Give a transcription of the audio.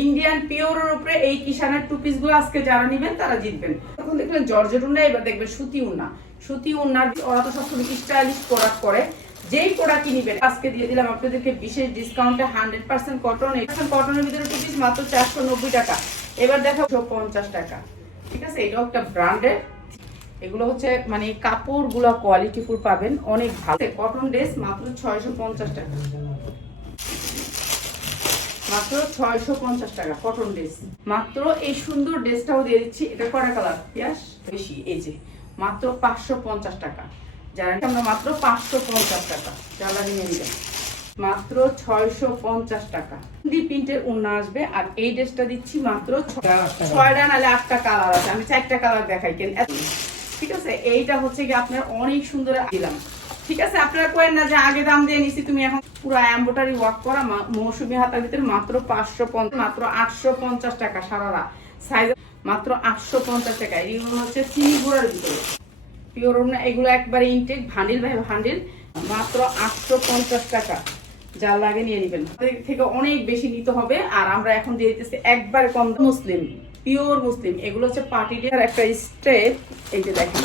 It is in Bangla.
ইন্ডিয়ান পিওরের উপরে এই কিষানের টু পিসগুলো আজকে যারা নিবেন তারা জিতবেন। তখন দেখবেন জর্জেট উন্না এবার দেখবেন সুতি উন্না। সুতি উন্নার ওরা তো সবসময় স্টাইলিশ প্রোডাক্ট করে। যেই প্রোডাক্টই নিবেন, আজকে দিয়ে দিলাম আপনাদেরকে বিশেষ ডিসকাউন্টে হান্ড্রেড পার্সেন্ট কটন পার্সেন্ট কটনের ভিতরে টু পিস মাত্র চারশো নব্বই টাকা। এবার দেখো পঞ্চাশ টাকা। ঠিক আছে? এটাও একটা ব্র্যান্ডের এগুলো হচ্ছে মানে কাপড়গুলো কোয়ালিটিফুল পাবেন, অনেক ভালো। কটন ড্রেস মাত্র ছয়শো পঞ্চাশ টাকা। মাত্র ছয়শো পঞ্চাশ টাকা কটন ড্রেস মাত্র এই সুন্দর ড্রেসটাও দিয়ে দিচ্ছি এটা করা কালার পিয়াস? বেশি এই যে মাত্র পাঁচশো পঞ্চাশ টাকা। যারা আমরা মাত্র পাঁচশো পঞ্চাশ টাকা যারা নিয়ে মাত্র ছয়শো পঞ্চাশ টাকা। প্রিন্টের উন্না আসবে আর এই ড্রেসটা দিচ্ছি মাত্র ছয়টা নাহলে আটটা কালার আছে আমি চারটা কালার দেখাই কেন? ঠিক আছে? এইটা হচ্ছে কি আপনার অনেক সুন্দর দিলাম। ঠিক আছে, আপনারা কয়েন না যে আগে দাম দিয়ে নিছি, তুমি এখন পুরো এম্বোটারি ওয়ার্ক করা মৌসুমী হাতার ভিতরে মাত্র পাঁচশো মাত্র আটশো পঞ্চাশ টাকা সারারা। সাইজ মাত্র আটশো পঞ্চাশ টাকা। এইগুলো হচ্ছে চিনি গুঁড়ার ভিতরে। পিওর না, এগুলো একবারে ইনটেক ভান্ডিল ভাই ভান্ডিল মাত্র আটশো পঞ্চাশ টাকা। যা লাগে নিয়ে নেবেন। থেকে অনেক বেশি নিতে হবে, আর আমরা এখন দিয়ে দিতেছি একবার কম মুসলিম পিওর মুসলিম। এগুলো হচ্ছে পার্টি একটা স্টেপ এই যে দেখেন।